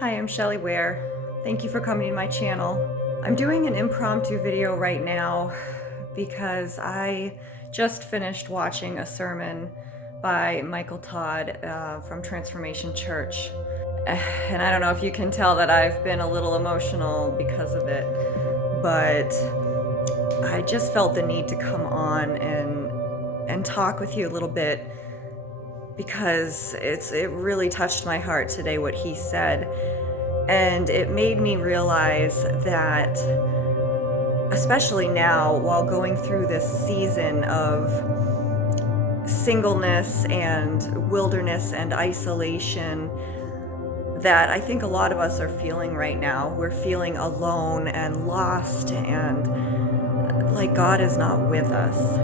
Hi, I'm Shelly Ware. Thank you for coming to my channel. I'm doing an impromptu video right now because I just finished watching a sermon by Michael Todd from Transformation Church. And I don't know if you can tell that I've been a little emotional because of it, but I just felt the need to come on and talk with you a little bit because it really touched my heart today what he said. And it made me realize that, especially now, while going through this season of singleness and wilderness and isolation, that I think a lot of us are feeling right now. We're feeling alone and lost and like God is not with us.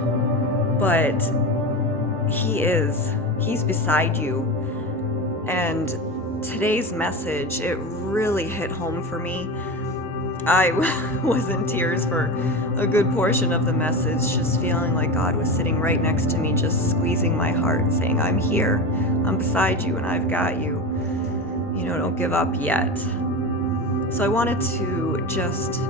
But He is. He's beside you. And today's message, it really hit home for me. I was in tears for a good portion of the message, just feeling like God was sitting right next to me, just squeezing my heart, saying, I'm here, I'm beside you, and I've got you. You know, don't give up yet. So I wanted to just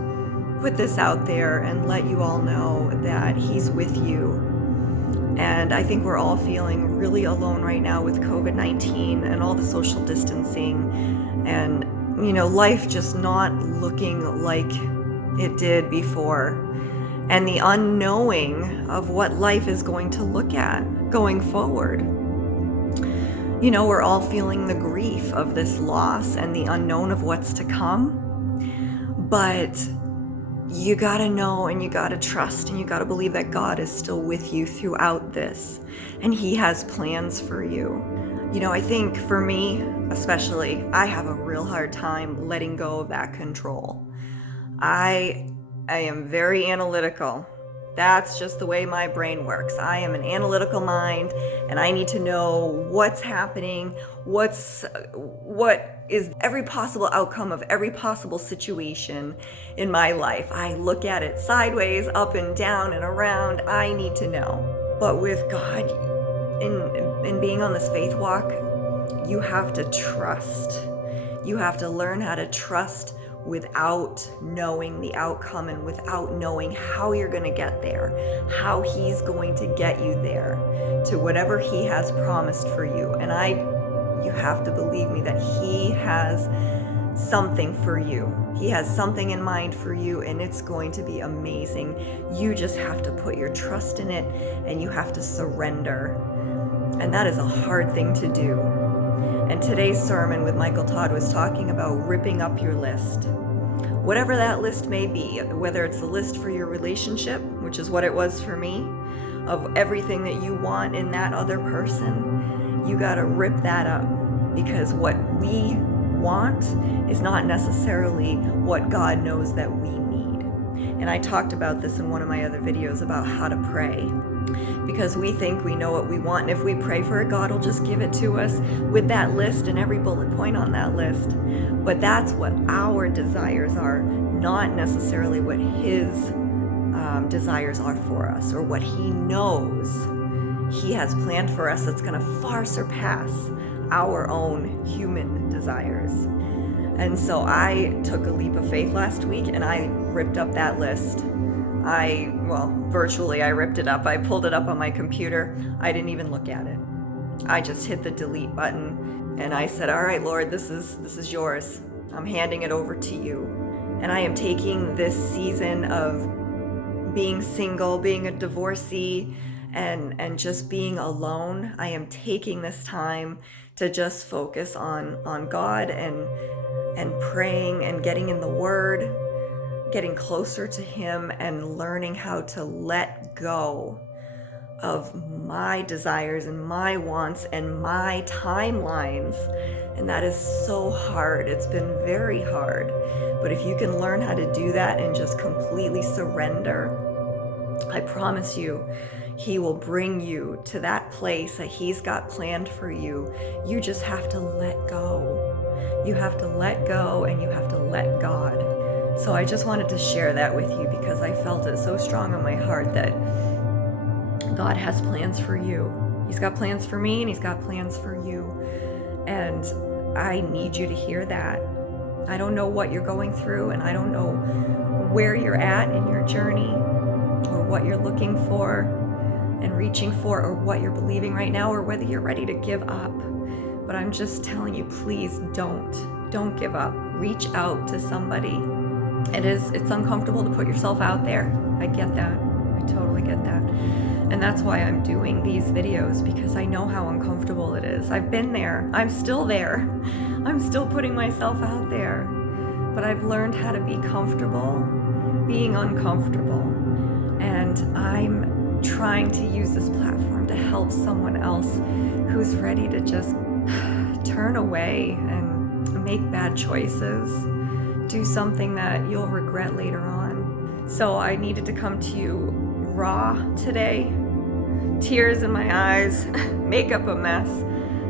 put this out there and let you all know that He's with you. And I think we're all feeling really alone right now with COVID-19 and all the social distancing and, you know, life just not looking like it did before. And the unknowing of what life is going to look at going forward. You know, we're all feeling the grief of this loss and the unknown of what's to come. But you gotta know and you gotta trust and you gotta believe that God is still with you throughout this and He has plans for you. You know, I think for me, especially, I have a real hard time letting go of that control. I am very analytical. That's just the way my brain works. I am an analytical mind and I need to know what's happening, what is every possible outcome of every possible situation in my life. I look at it sideways, up and down and around. I need to know. But with God, in being on this faith walk, you have to trust. You have to learn how to trust without knowing the outcome and without knowing how you're going to get there, how He's going to get you there to whatever He has promised for you. And you have to believe me that He has something for you. He has something in mind for you, and it's going to be amazing. You just have to put your trust in it, and you have to surrender. And that is a hard thing to do. And today's sermon with Michael Todd was talking about ripping up your list. Whatever that list may be, whether it's the list for your relationship, which is what it was for me, of everything that you want in that other person, you gotta rip that up. Because what we want is not necessarily what God knows that we need. And I talked about this in one of my other videos about how to pray. Because we think we know what we want, and if we pray for it, God will just give it to us with that list and every bullet point on that list. But that's what our desires are, not necessarily what His desires are for us, or what He knows He has planned for us that's going to far surpass our own human desires. And so I took a leap of faith last week and I ripped up that list. Virtually I ripped it up. I pulled it up on my computer. I didn't even look at it. I just hit the delete button and I said, all right, Lord, this is yours. I'm handing it over to you. And I am taking this season of being single, being a divorcee, and just being alone. I am taking this time to just focus on God and praying and getting in the Word, getting closer to Him and learning how to let go of my desires and my wants and my timelines. And that is so hard. It's been very hard. But if you can learn how to do that and just completely surrender, I promise you, He will bring you to that place that He's got planned for you. You just have to let go. You have to let go and you have to let God. So I just wanted to share that with you because I felt it so strong on my heart that God has plans for you. He's got plans for me and He's got plans for you. And I need you to hear that. I don't know what you're going through, and I don't know where you're at in your journey, or what you're looking for and reaching for, or what you're believing right now, or whether you're ready to give up. But I'm just telling you, please don't give up. Reach out to somebody. It's uncomfortable to put yourself out there. I get that. I totally get that. And that's why I'm doing these videos, because I know how uncomfortable it is. I've been there. I'm still there. I'm still putting myself out there. But I've learned how to be comfortable being uncomfortable. And I'm trying to use this platform to help someone else who's ready to just turn away and make bad choices, do something that you'll regret later on. So I needed to come to you raw today. Tears in my eyes, makeup a mess,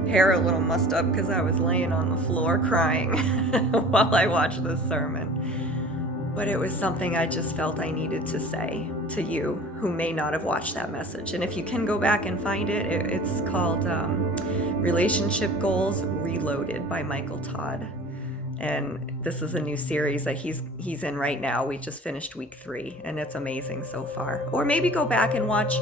hair a little mussed up because I was laying on the floor crying while I watched this sermon. But it was something I just felt I needed to say to you who may not have watched that message. And if you can go back and find it, it's called Relationship Goals Reloaded by Michael Todd. And this is a new series that he's in right now. We just finished week 3, and it's amazing so far. Or maybe go back and watch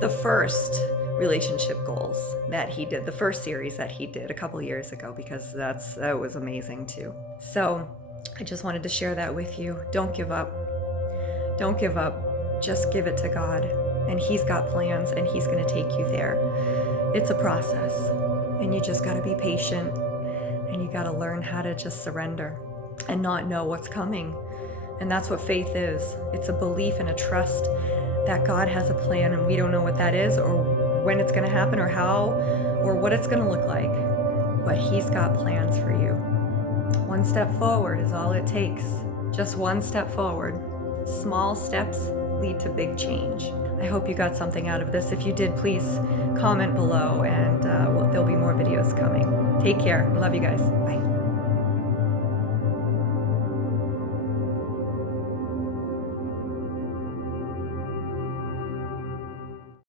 the first relationship goals that he did, the first series that he did a couple years ago, because that was amazing too. So I just wanted to share that with you. Don't give up. Don't give up. Just give it to God, and He's got plans, and He's going to take you there. It's a process, and you just got to be patient, and you got to learn how to just surrender and not know what's coming. And that's what faith is. It's a belief and a trust that God has a plan, and we don't know what that is, or when it's going to happen, or how, or what it's going to look like. But He's got plans for you. One step forward is all it takes. Just one step forward. Small steps lead to big change. I hope you got something out of this. If you did, please comment below, and there'll be more videos coming. Take care. Love you guys. Bye.